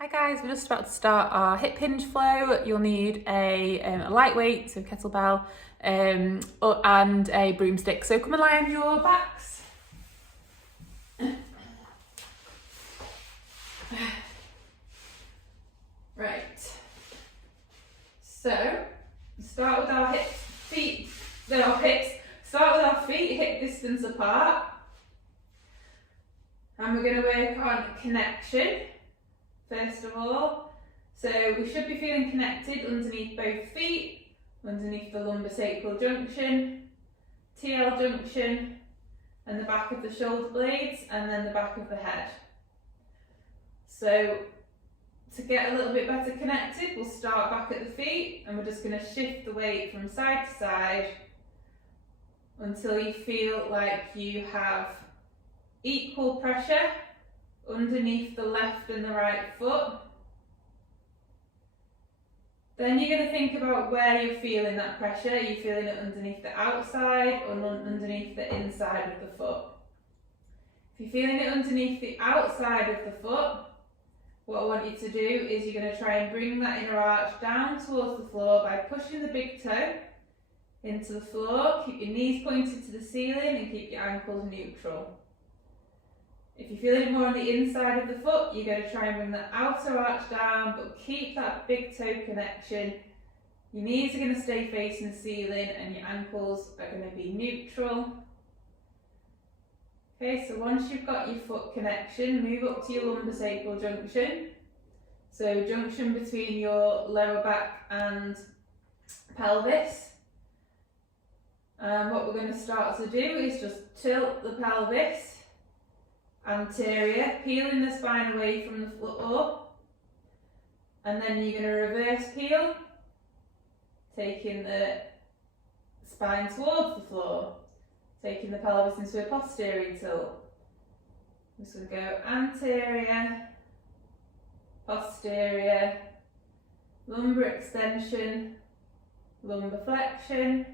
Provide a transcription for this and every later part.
Hi guys, we're just about to start our hip hinge flow. You'll need a lightweight, so kettlebell, and a broomstick. So come and lie on your backs. Right. So start with our feet hip distance apart, and we're going to work on connection. First of all, so we should be feeling connected underneath both feet, underneath the lumbosacral junction, TL junction, and the back of the shoulder blades, and then the back of the head. So to get a little bit better connected, we'll start back at the feet, and we're just going to shift the weight from side to side until you feel like you have equal pressure underneath the left and the right foot. Then you're going to think about where you're feeling that pressure. Are you feeling it underneath the outside or underneath the inside of the foot? If you're feeling it underneath the outside of the foot, what I want you to do is you're going to try and bring that inner arch down towards the floor by pushing the big toe into the floor. Keep your knees pointed to the ceiling and keep your ankles neutral. If you're feeling it more on the inside of the foot, you're going to try and bring the outer arch down, but keep that big toe connection. Your knees are going to stay facing the ceiling and your ankles are going to be neutral. Okay, so once you've got your foot connection, move up to your lumbosacral junction. So junction between your lower back and pelvis. And what we're going to start to do is just tilt the pelvis anterior, peeling the spine away from the floor, and then you're going to reverse peel, taking the spine towards the floor, taking the pelvis into a posterior tilt. This will go anterior, posterior, lumbar extension, lumbar flexion.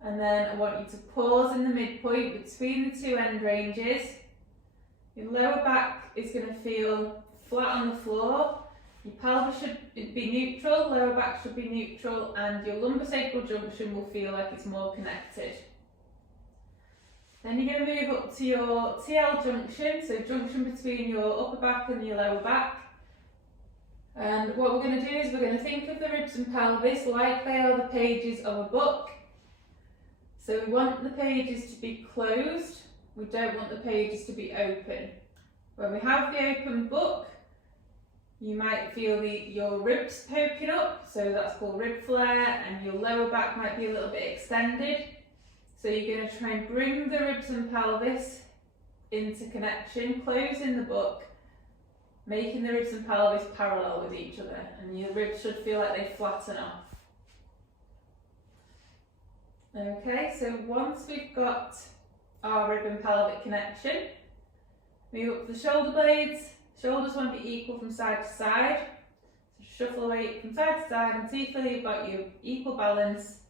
And then I want you to pause in the midpoint between the two end ranges. Your lower back is going to feel flat on the floor. Your pelvis should be neutral, lower back should be neutral, and your lumbosacral junction will feel like it's more connected. Then you're going to move up to your TL junction, so junction between your upper back and your lower back. And what we're going to do is we're going to think of the ribs and pelvis like they are the pages of a book. So we want the pages to be closed, we don't want the pages to be open. When we have the open book, you might feel your ribs poking up, so that's called rib flare, and your lower back might be a little bit extended. So you're going to try and bring the ribs and pelvis into connection, closing the book, making the ribs and pelvis parallel with each other, and your ribs should feel like they flatten off. Okay, so once we've got our rib and pelvic connection, move up the shoulder blades. Shoulders want to be equal from side to side. So shuffle the weight from side to side until you feel you've got your equal balance.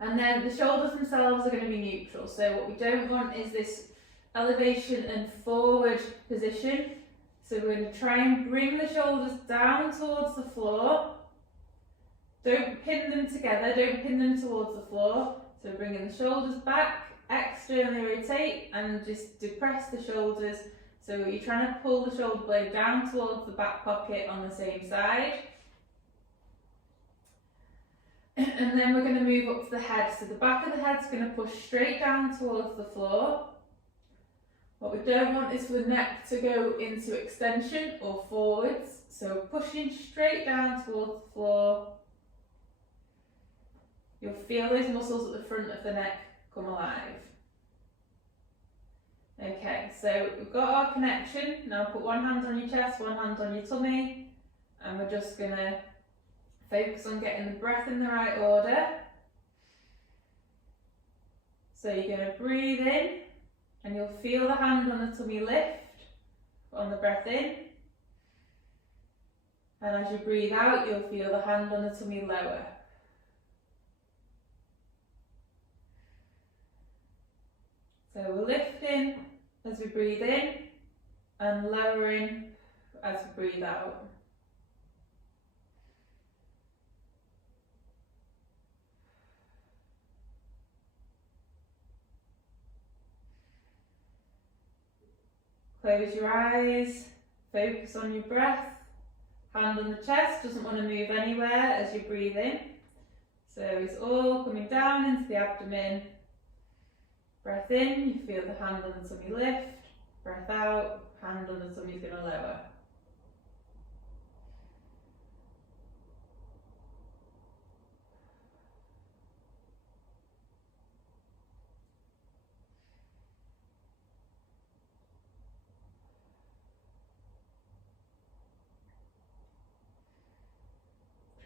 And then the shoulders themselves are going to be neutral. So what we don't want is this elevation and forward position. So we're going to try and bring the shoulders down towards the floor. Don't pin them together, don't pin them towards the floor. So bringing the shoulders back, externally rotate and just depress the shoulders. So you're trying to pull the shoulder blade down towards the back pocket on the same side. And then we're going to move up to the head. So the back of the head's going to push straight down towards the floor. What we don't want is for the neck to go into extension or forwards. So pushing straight down towards the floor. You'll feel those muscles at the front of the neck come alive. Okay, so we've got our connection. Now put one hand on your chest, one hand on your tummy, and we're just going to focus on getting the breath in the right order. So you're going to breathe in, and you'll feel the hand on the tummy lift on the breath in. And as you breathe out, you'll feel the hand on the tummy lower. So we're lifting as we breathe in, and lowering as you breathe out. Close your eyes, focus on your breath. Hand on the chest, doesn't want to move anywhere as you breathe in. So it's all coming down into the abdomen. Breath in, you feel the hand on the tummy lift. Breath out, hand on the tummy is going to lower.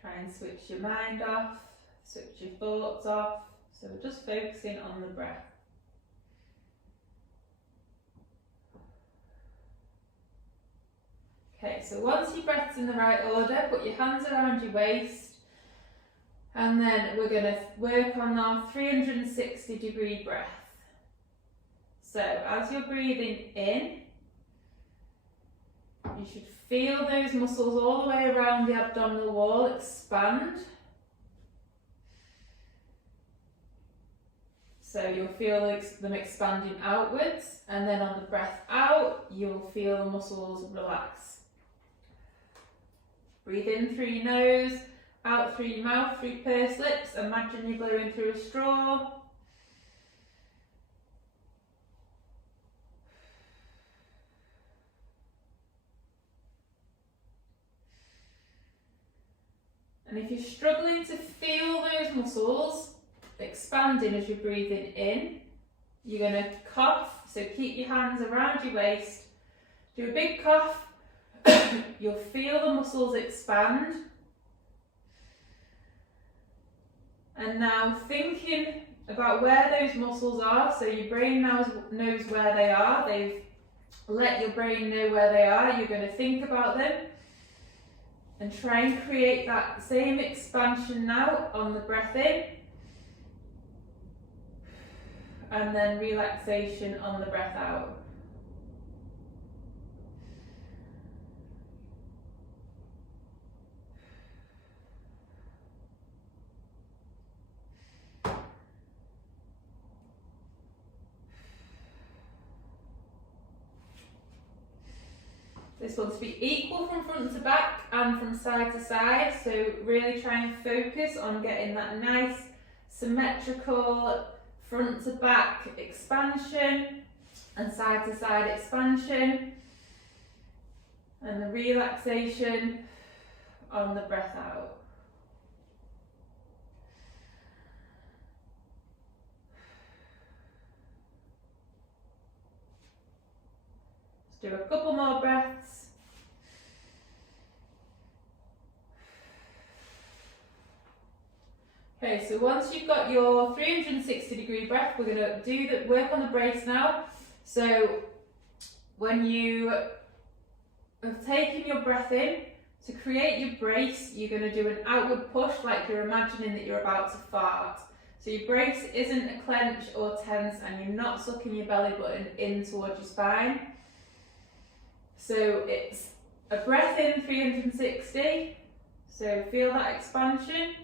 Try and switch your mind off, switch your thoughts off. So we're just focusing on the breath. Okay, so once your breath's in the right order, put your hands around your waist, and then we're going to work on our 360-degree breath. So as you're breathing in, you should feel those muscles all the way around the abdominal wall expand. So you'll feel them expanding outwards, and then on the breath out, you'll feel the muscles relax. Breathe in through your nose, out through your mouth, through pursed lips. Imagine you're blowing through a straw. And if you're struggling to feel those muscles expanding as you're breathing in, you're going to cough. So keep your hands around your waist. Do a big cough. You'll feel the muscles expand. And now thinking about where those muscles are. So your brain knows where they are. They've let your brain know where they are. You're going to think about them. And try and create that same expansion now on the breath in. And then relaxation on the breath out. This wants to be equal from front to back and from side to side, so really try and focus on getting that nice symmetrical front to back expansion and side to side expansion, and the relaxation on the breath out. Let's do a couple more breaths. Okay, so once you've got your 360-degree breath, we're going to do the work on the brace now. So when you have taken your breath in, to create your brace, you're going to do an outward push like you're imagining that you're about to fart. So your brace isn't a clench or tense, and you're not sucking your belly button in towards your spine. So it's a breath in 360, so feel that expansion.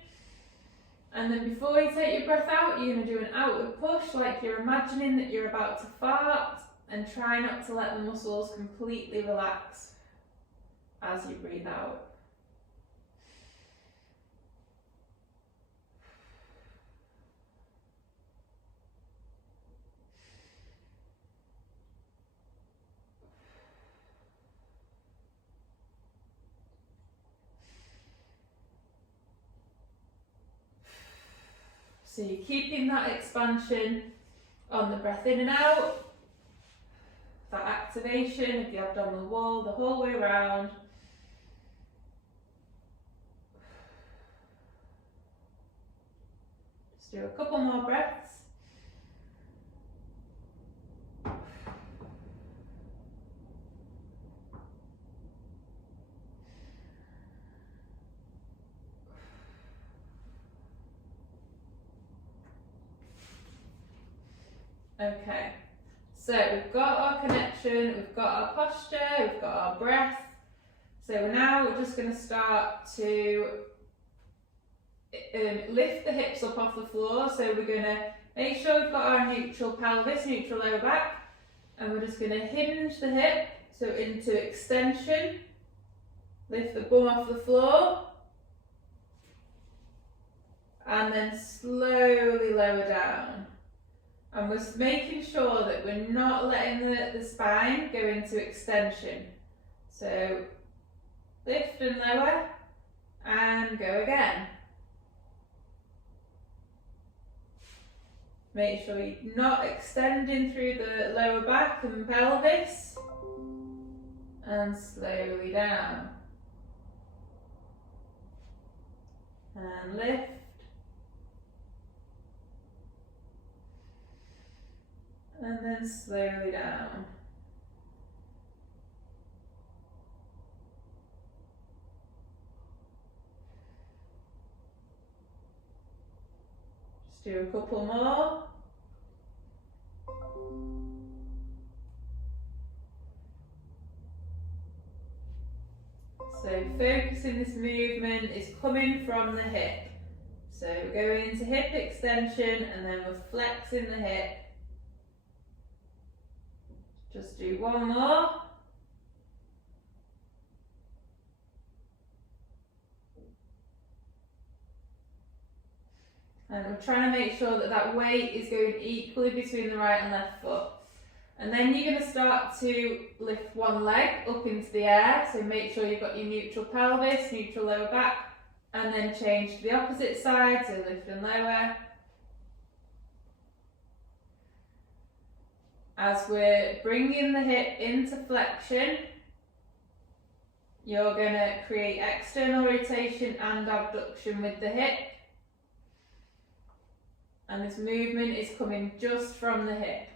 And then before you take your breath out, you're going to do an outward push like you're imagining that you're about to fart, and try not to let the muscles completely relax as you breathe out. So you're keeping that expansion on the breath in and out, that activation of the abdominal wall the whole way around. Just do a couple more breaths. Okay, So we've got our connection, we've got our posture, we've got our breath. So now we're just going to start to lift the hips up off the floor. So we're going to make sure we've got our neutral pelvis, neutral lower back, and we're just going to hinge the hip, so into extension, lift the bum off the floor, and then slowly lower down. And we're making sure that we're not letting the spine go into extension. So lift and lower, and go again. Make sure you're not extending through the lower back and pelvis, and slowly down. And lift. And then slowly down. Just do a couple more. So focusing this movement is coming from the hip. So we're going into hip extension and then we're flexing the hip. Just do one more. And we're trying to make sure that that weight is going equally between the right and left foot. And then you're going to start to lift one leg up into the air. So make sure you've got your neutral pelvis, neutral lower back, and then change to the opposite side, so lift and lower. As we're bringing the hip into flexion, you're going to create external rotation and abduction with the hip. And this movement is coming just from the hip.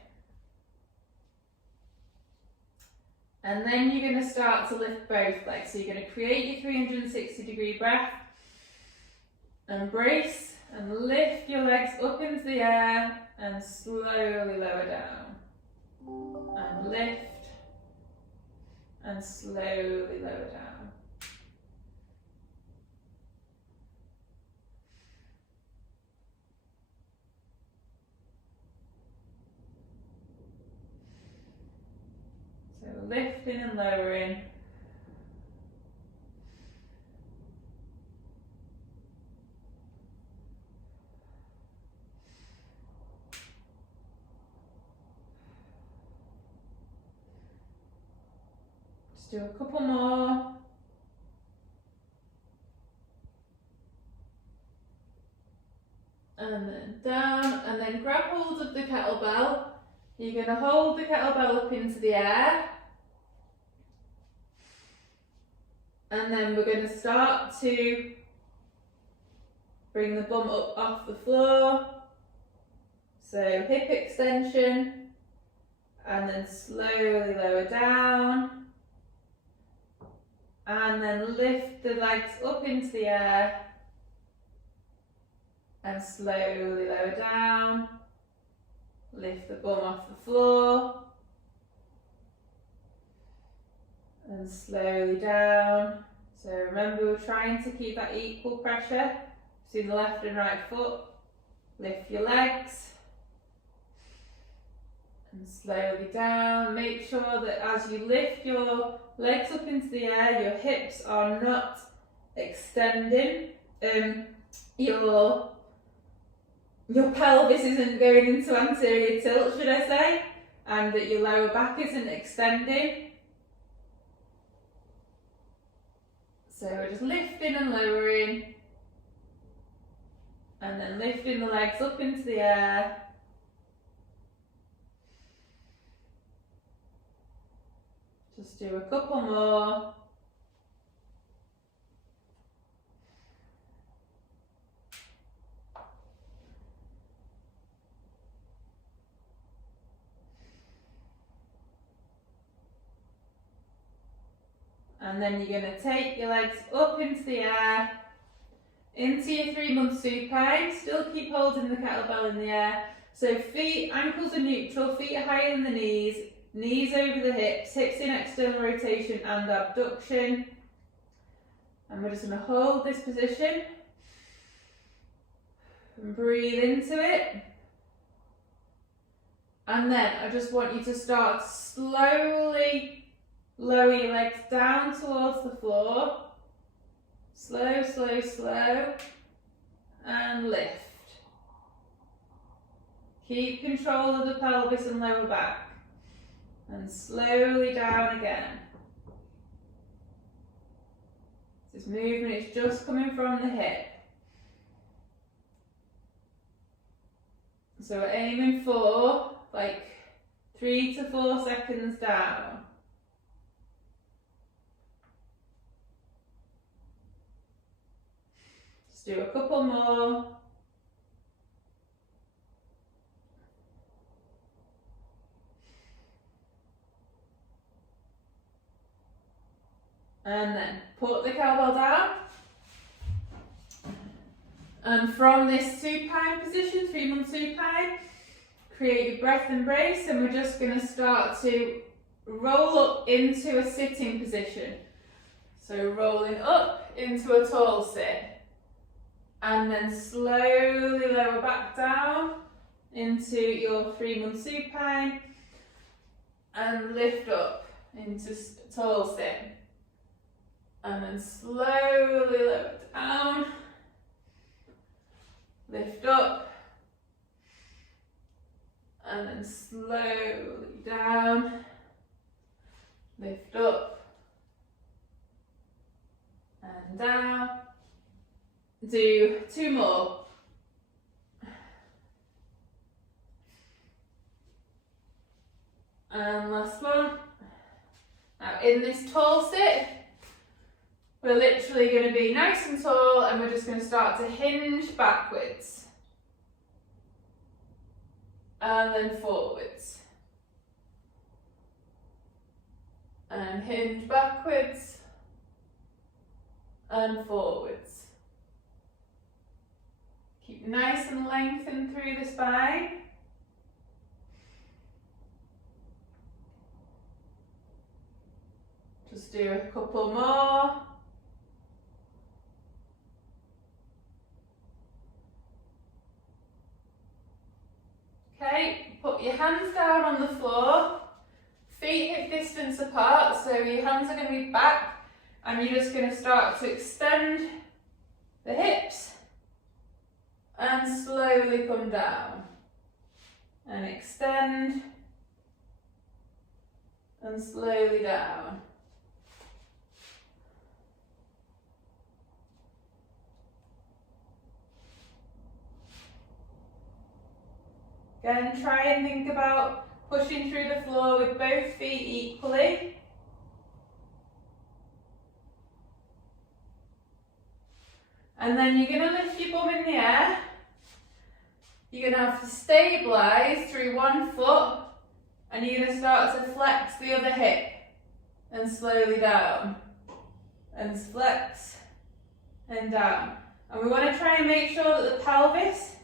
And then you're going to start to lift both legs. So you're going to create your 360-degree breath and brace and lift your legs up into the air and slowly lower down. And lift and slowly lower down. So lifting and lowering. Just do a couple more. And then down, and then grab hold of the kettlebell. You're going to hold the kettlebell up into the air. And then we're going to start to bring the bum up off the floor. So hip extension, and then slowly lower down. And then lift the legs up into the air. And slowly lower down. Lift the bum off the floor. And slowly down. So remember, we're trying to keep that equal pressure between the left and right foot. Lift your legs. And slowly down. Make sure that as you lift your legs up into the air, your hips are not extending. Your pelvis isn't going into anterior tilt, should I say, and that your lower back isn't extending. So we're just lifting and lowering, and then lifting the legs up into the air. Just do a couple more. And then you're going to take your legs up into the air, into your 3-month supine. Still keep holding the kettlebell in the air. So feet, ankles are neutral, feet are higher than the knees, knees over the hips, hips in external rotation and abduction. And we're just going to hold this position and breathe into it. And then I just want you to start slowly lower your legs down towards the floor. Slow, slow, slow. And lift. Keep control of the pelvis and lower back. And slowly down again. This movement is just coming from the hip. So we're aiming for like 3 to 4 seconds down. Just do a couple more. And then put the cowbell down. And from this supine position, 3-month supine, create your breath embrace, and we're just going to start to roll up into a sitting position. So rolling up into a tall sit. And then slowly lower back down into your 3-month supine. And lift up into tall sit. And then slowly lower down, lift up, and then slowly down, lift up, and down. Do 2 more. And last one. Now in this tall sit, we're literally going to be nice and tall, and we're just going to start to hinge backwards. And then forwards. And hinge backwards. And forwards. Keep nice and lengthened through the spine. Just do a couple more. Okay, put your hands down on the floor, feet hip distance apart, so your hands are going to be back, and you're just going to start to extend the hips and slowly come down. And extend and slowly down. Again, try and think about pushing through the floor with both feet equally. And then you're going to lift your bum in the air. You're going to have to stabilise through one foot, and you're going to start to flex the other hip and slowly down. And flex and down. And we want to try and make sure that the pelvis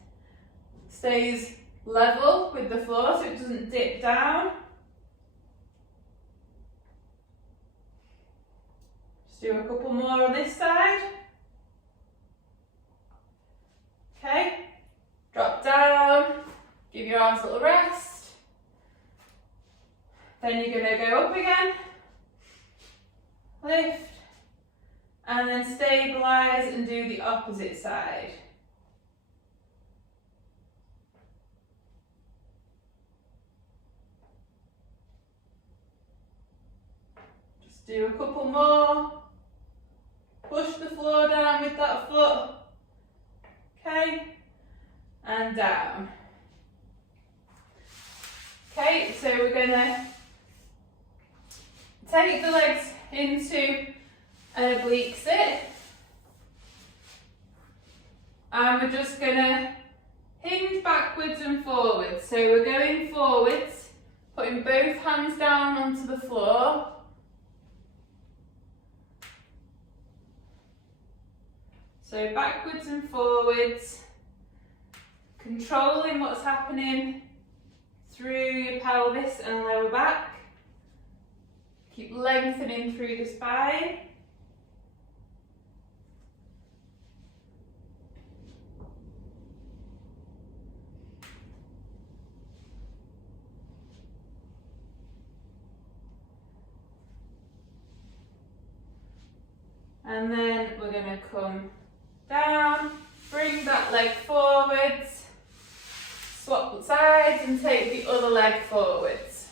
stays level with the floor so it doesn't dip down. Just do a couple more on this side. Okay, drop down, give your arms a little rest. Then you're going to go up again, lift, and then stabilise and do the opposite side. Do a couple more. Push the floor down with that foot. Okay. And down. Okay, so we're going to take the legs into an oblique sit. And we're just going to hinge backwards and forwards. So we're going forwards, putting both hands down onto the floor. So backwards and forwards, controlling what's happening through your pelvis and lower back. Keep lengthening through the spine. And then we're going to come down, bring that leg forwards, swap sides and take the other leg forwards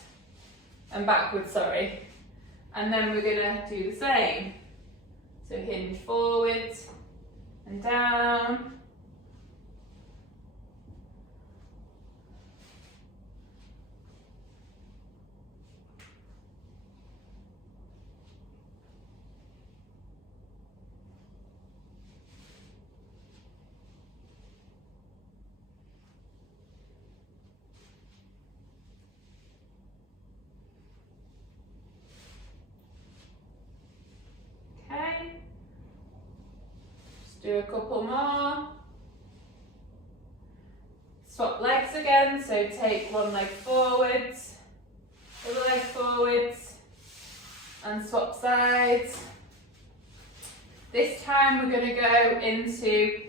and backwards, sorry. And then we're going to do the same. So hinge forwards and down. Do a couple more. Swap legs again, so take one leg forwards, other leg forwards, and swap sides. This time we're going to go into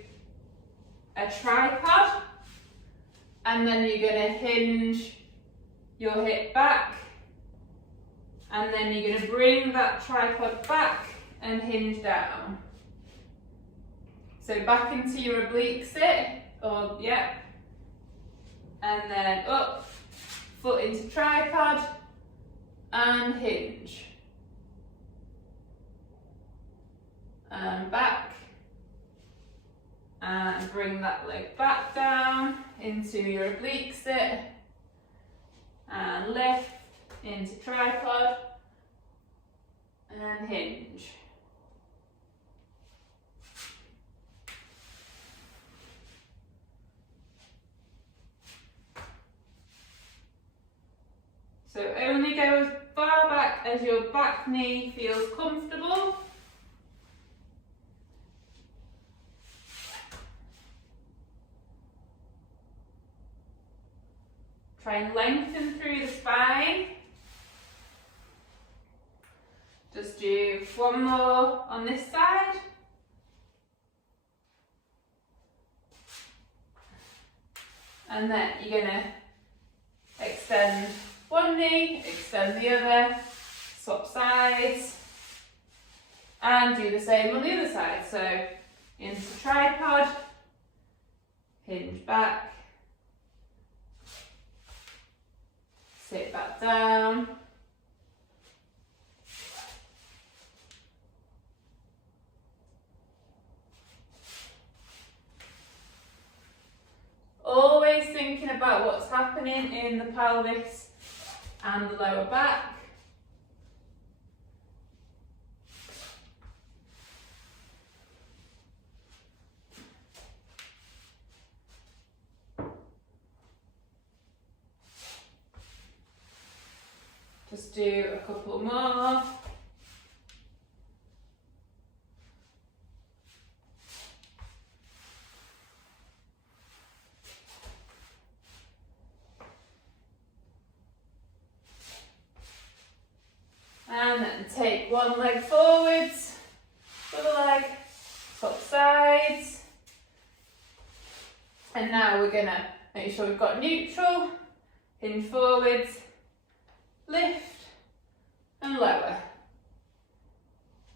a tripod, and then you're going to hinge your hip back, and then you're going to bring that tripod back and hinge down. So back into your oblique sit, or yeah, and then up, foot into tripod, and hinge. And back, and bring that leg back down into your oblique sit, and lift into tripod, and hinge. So only go as far back as your back knee feels comfortable. Try and lengthen through the spine. Just do one more on this side. And then you're going to extend one knee, extend the other, swap sides, and do the same on the other side. So into tripod, hinge back, sit back down, always thinking about what's happening in the pelvis and the lower back. Just do a couple more. And then take one leg forwards, other leg, swap sides. And now we're going to make sure we've got neutral, hinge forwards, lift and lower.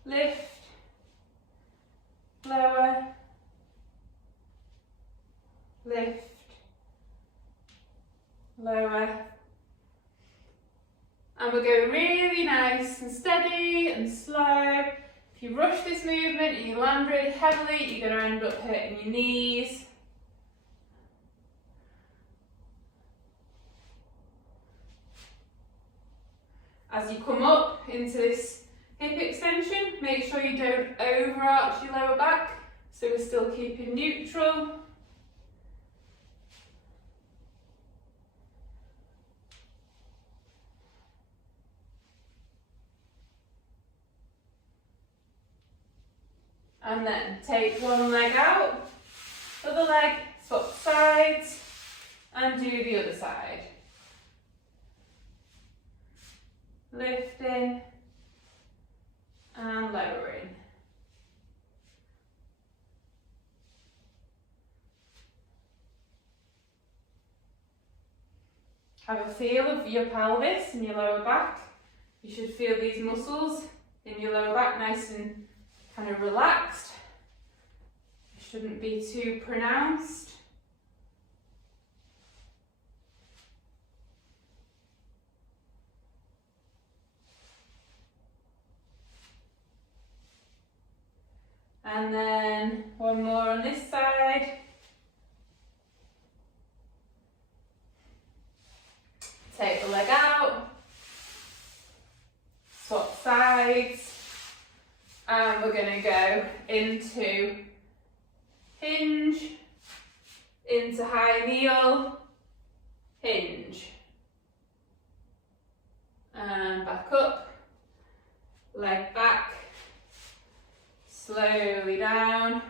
Lift, lower, lift, lower. And we're going really nice and steady and slow. If you rush this movement and you land really heavily, you're going to end up hurting your knees. As you come up into this hip extension, make sure you don't overarch your lower back, so we're still keeping neutral. And then take one leg out, other leg, swap sides and do the other side. Lifting and lowering. Have a feel of your pelvis and your lower back. You should feel these muscles in your lower back nice and kind of relaxed. It shouldn't be too pronounced. And then one more on this side. Take the leg out, swap sides, and we're going to go into hinge, into high kneel, hinge, and back up, leg back, slowly down,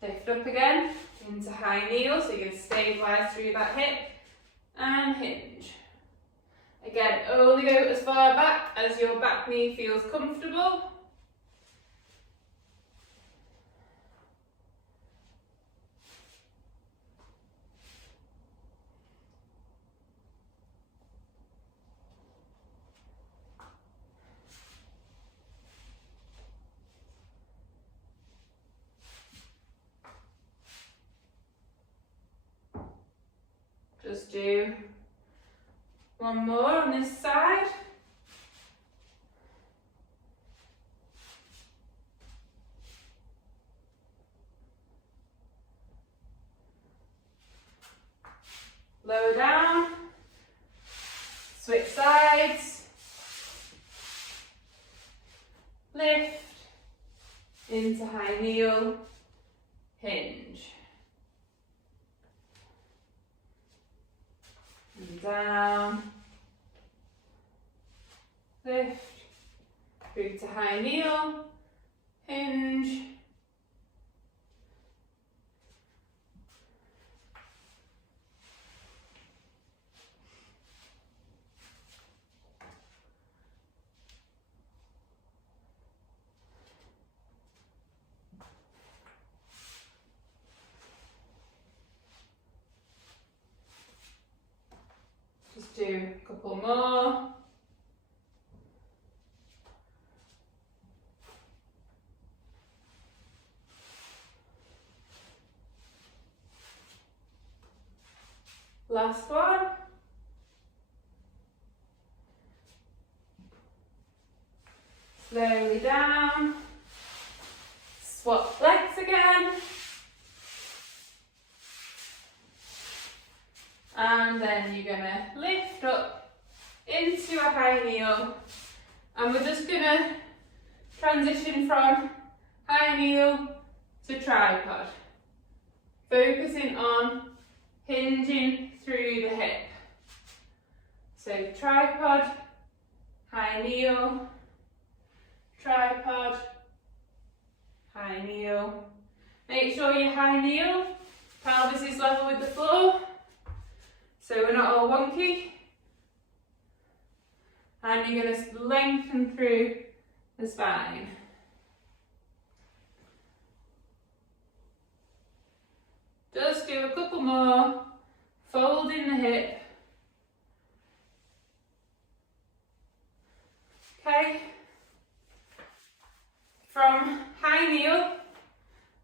lift up again, into high kneel, so you're going to stabilise through that hip, and hinge. Again, only go as far back as your back knee feels comfortable. Just do one more on this side. Lower down, switch sides, lift, into high kneel, hinge. And down, lift, through to high kneel, hinge, just do a couple more. Last one. Slowly down. Swap legs again. And then you're going to lift up into a high kneel. And we're just going to transition from high kneel to tripod. Focusing on hinging through the hip. So tripod, high kneel, tripod, high kneel. Make sure your high kneel, pelvis is level with the floor, so we're not all wonky. And you're going to lengthen through the spine. Just do a couple more, folding the hip. Okay. From high kneel,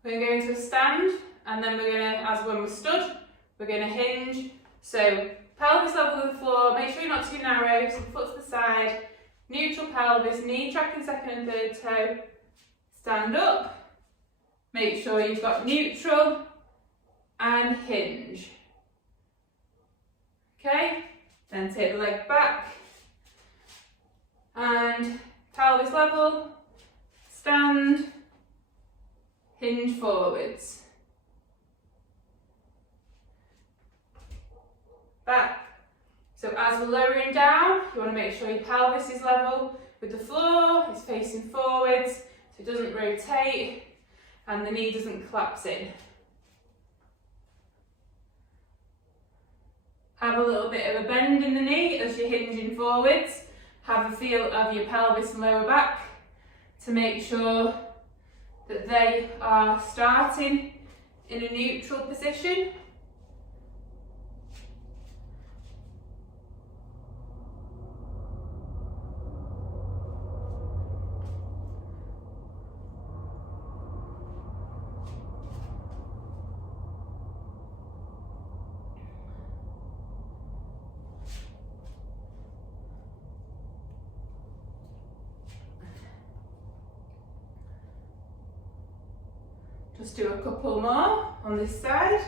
we're going to go into a stand, and then we're going to, as when we're stood, we're going to hinge. So pelvis level with the floor, make sure you're not too narrow, so foot to the side, neutral pelvis, knee tracking second and third toe, stand up, make sure you've got neutral, and hinge. Okay, then take the leg back and pelvis level, stand, hinge forwards. Back. So as we're lowering down, you want to make sure your pelvis is level with the floor, it's facing forwards, so it doesn't rotate and the knee doesn't collapse in. Have a little bit of a bend in the knee as you're hinging forwards. Have a feel of your pelvis and lower back to make sure that they are starting in a neutral position. Just do a couple more on this side.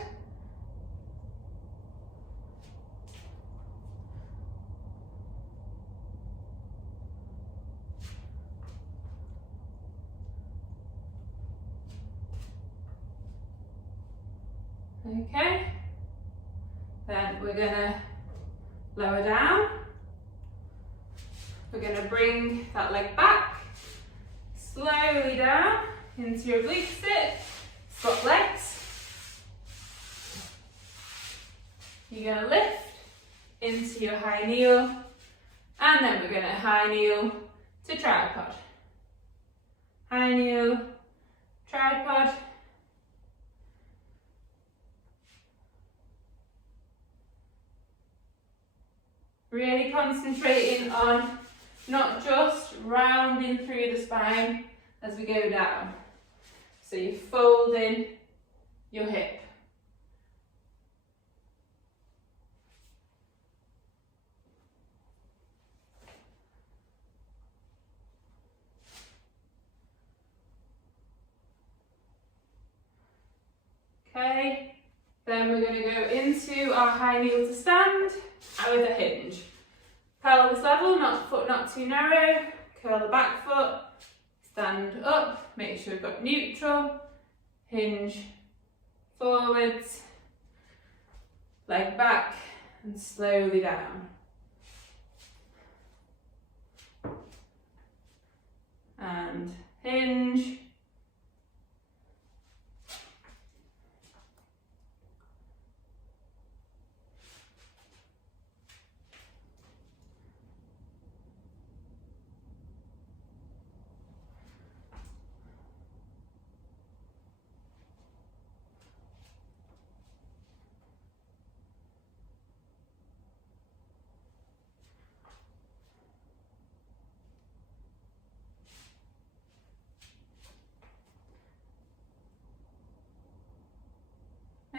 Okay, then we're going to lower down. We're going to bring that leg back, slowly down into your oblique sit. Squat legs. You're going to lift into your high kneel, and then we're going to high kneel to tripod. High kneel, tripod. Really concentrating on not just rounding through the spine as we go down. So you're folding your hip. Okay, then we're going to go into our high kneel to stand with a hinge. Pelvis level, foot not too narrow, curl the back foot, stand up, make sure we've got neutral, hinge forwards, leg back and slowly down. And hinge.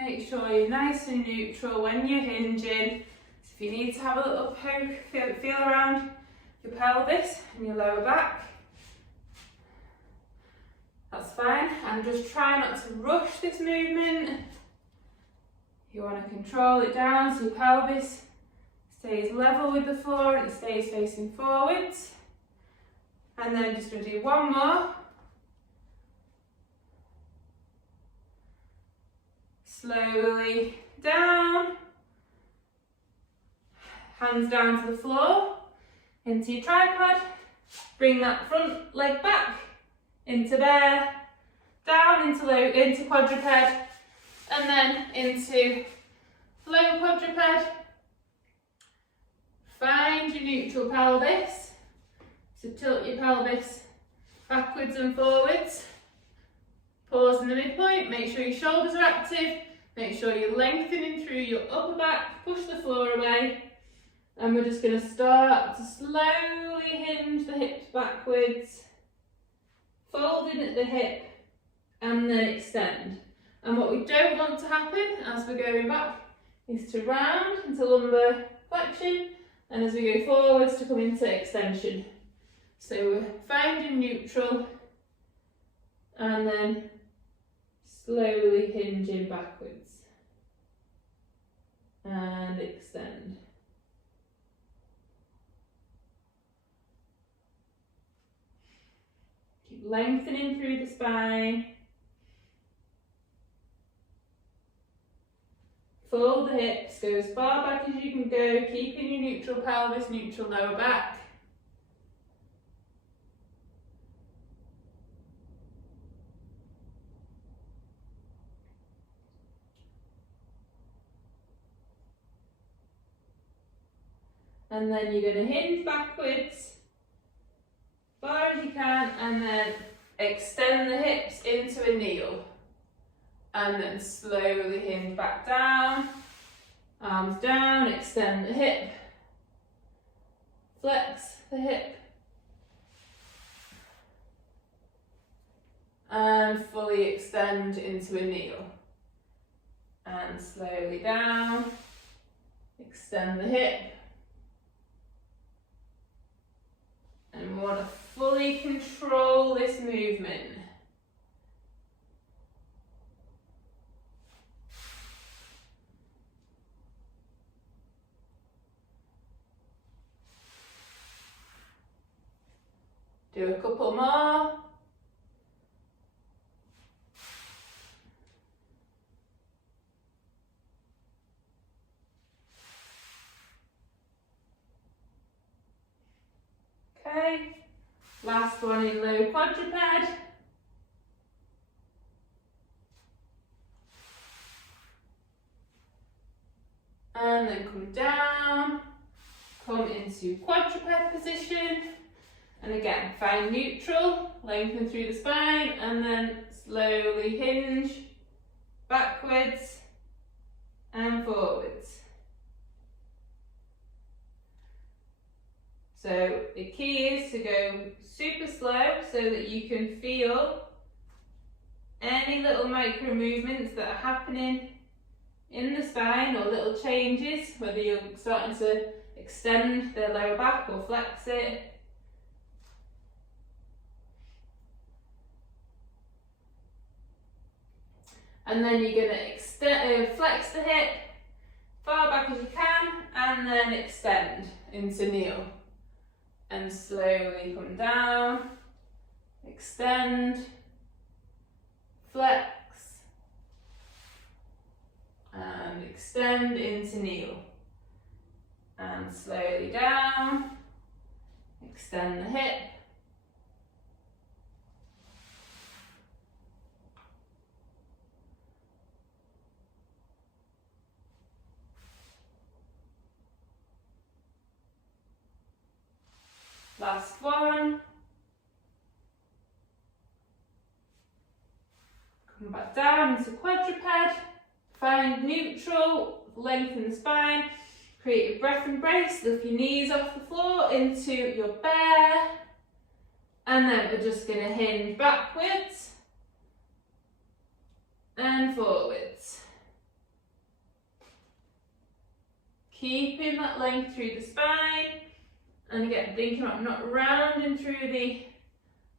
Make sure you're nice and neutral when you're hinging. So if you need to have a little poke, feel around your pelvis and your lower back, that's fine. And just try not to rush this movement. You want to control it down so your pelvis stays level with the floor and it stays facing forwards. And then just going to do one more. Slowly down, hands down to the floor, into your tripod, bring that front leg back, into bear, down into quadruped, and then into low quadruped. Find your neutral pelvis, so tilt your pelvis backwards and forwards. Pause in the midpoint, make sure your shoulders are active, make sure you're lengthening through your upper back, push the floor away, and we're just going to start to slowly hinge the hips backwards, folding at the hip, and then extend. And what we don't want to happen as we're going back is to round into lumbar flexion, and as we go forwards to come into extension. So we're finding neutral, and then slowly hinging backwards and extend. Keep lengthening through the spine. Fold the hips, go as far back as you can go, keeping your neutral pelvis, neutral lower back. And then you're going to hinge backwards as far as you can, and then extend the hips into a kneel. And then slowly hinge back down, arms down, extend the hip, flex the hip, and fully extend into a kneel. And slowly down, extend the hip. And we want to fully control this movement. Do a couple more. Okay, last one in low quadruped. And then come down, come into quadruped position. And again, find neutral, lengthen through the spine, and then slowly hinge backwards and forwards. So the key is to go super slow so that you can feel any little micro movements that are happening in the spine, or little changes, whether you're starting to extend the lower back or flex it. And then you're going to flex the hip far back as you can, and then extend into kneel. And slowly come down, extend, flex, and extend into kneel. And slowly down, extend the hip. Last one. Come back down into quadruped. Find neutral, lengthen the spine. Create a breath embrace. Lift your knees off the floor into your bear. And then we're just going to hinge backwards and forwards. Keeping that length through the spine. And again, thinking about not rounding through the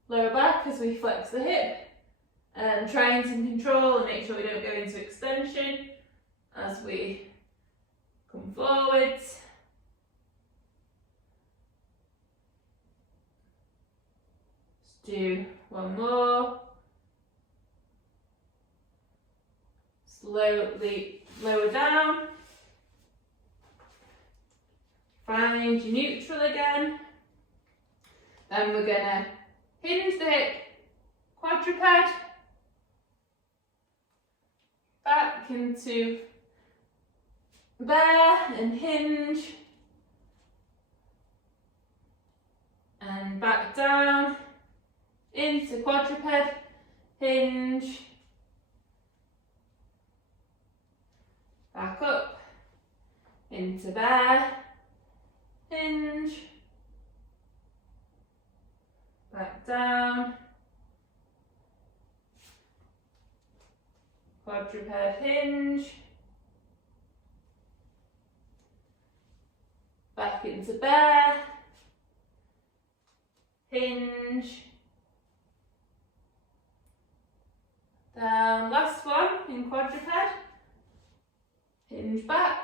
lower back as we flex the hip, and trying to control and make sure we don't go into extension as we come forwards. Let's do one more. Slowly lower down. Find your neutral again. Then we're going to hinge the hip, quadruped, back into bear and hinge, and back down into quadruped, hinge, back up into bear, hinge, back down, quadruped, hinge, back into bear, hinge, down, last one in quadruped, hinge back,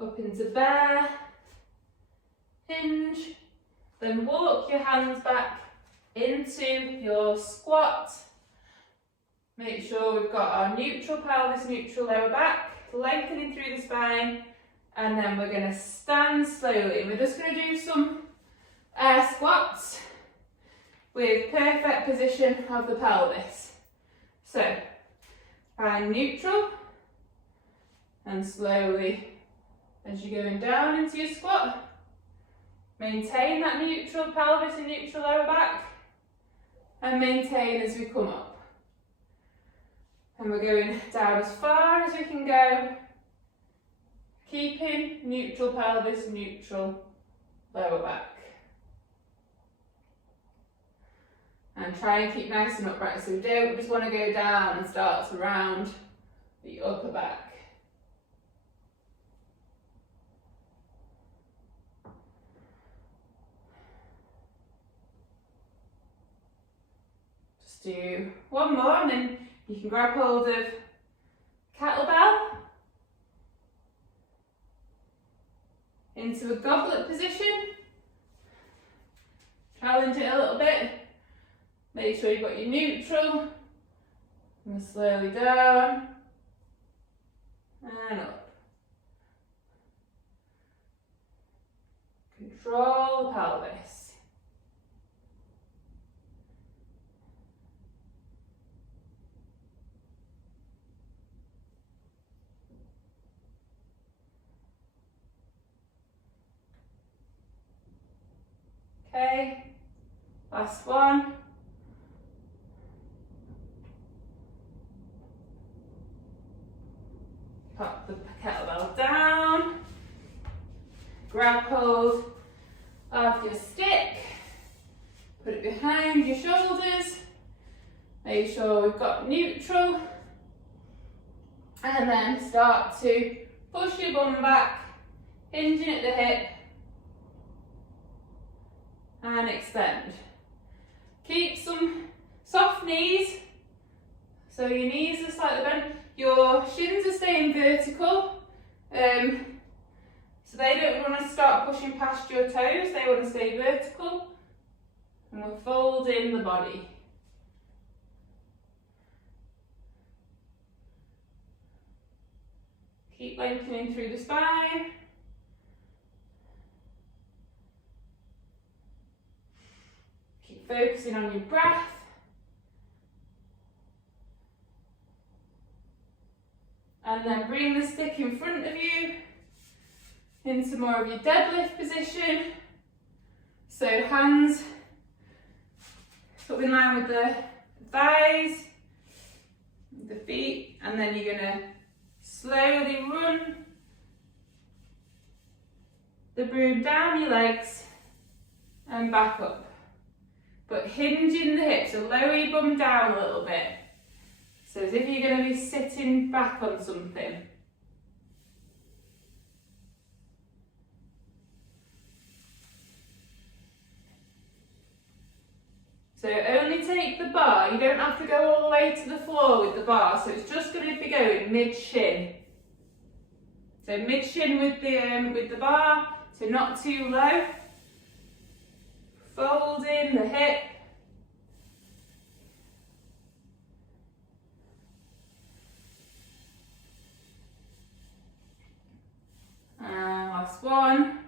up into bear, hinge, then walk your hands back into your squat. Make sure we've got our neutral pelvis, neutral lower back, lengthening through the spine, and then we're going to stand slowly. We're just going to do some air squats with perfect position of the pelvis. So, find neutral, And slowly, as you're going down into your squat, maintain that neutral pelvis and neutral lower back, and maintain as we come up. And we're going down as far as we can go, keeping neutral pelvis, neutral lower back. And try and keep nice and upright, so we don't just want to go down and start to round the upper back. Just do one more and then you can grab hold of kettlebell into a goblet position. Challenge it a little bit. Make sure you've got your neutral. And slowly down and up. Control the pelvis. Okay, last one. Pop the kettlebell down, grab hold of your stick, put it behind your shoulders, make sure we've got neutral, and then start to push your bum back, hinging at the hip, and extend. Keep some soft knees, so your knees are slightly bent. Your shins are staying vertical, so they don't want to start pushing past your toes, they want to stay vertical. And we'll fold in the body. Keep lengthening through the spine. Keep focusing on your breath. And then bring the stick in front of you into more of your deadlift position. So hands sort of in line with the thighs, the feet, and then you're going to slowly run the broom down your legs and back up. But hinging the hips, so lower your bum down a little bit. So as if you're going to be sitting back on something. So only take the bar, you don't have to go all the way to the floor with the bar, so it's just going to be going mid-shin. So mid-shin with the bar, so not too low. Fold in the hip. And last one.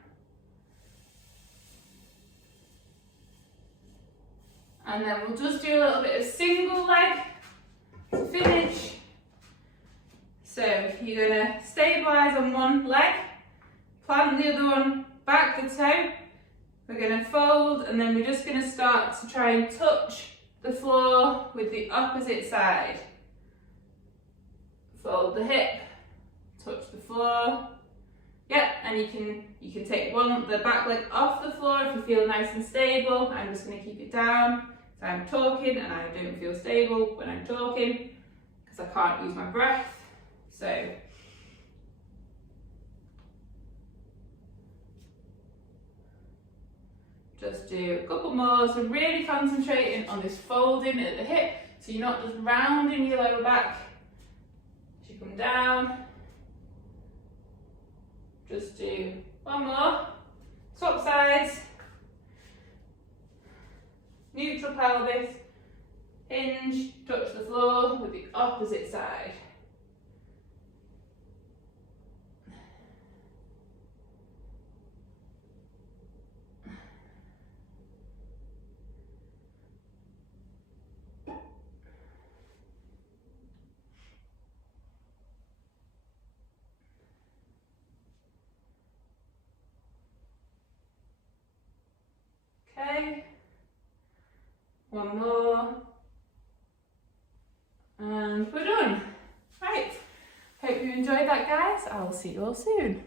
And then we'll just do a little bit of single leg to finish. So you're going to stabilise on one leg, plant the other one back the toe. We're going to fold and then we're just going to start to try and touch the floor with the opposite side. Fold the hip, touch the floor. Yep, and you can take the back leg off the floor if you feel nice and stable. I'm just going to keep it down. So I'm talking and I don't feel stable when I'm talking because I can't use my breath. So just do a couple more. So really concentrating on this folding at the hip. So you're not just rounding your lower back as you come down. Just do one more. Swap sides. Neutral pelvis. Hinge, touch the floor with the opposite side. One more. And we're done. Right. Hope you enjoyed that, guys. I will see you all soon.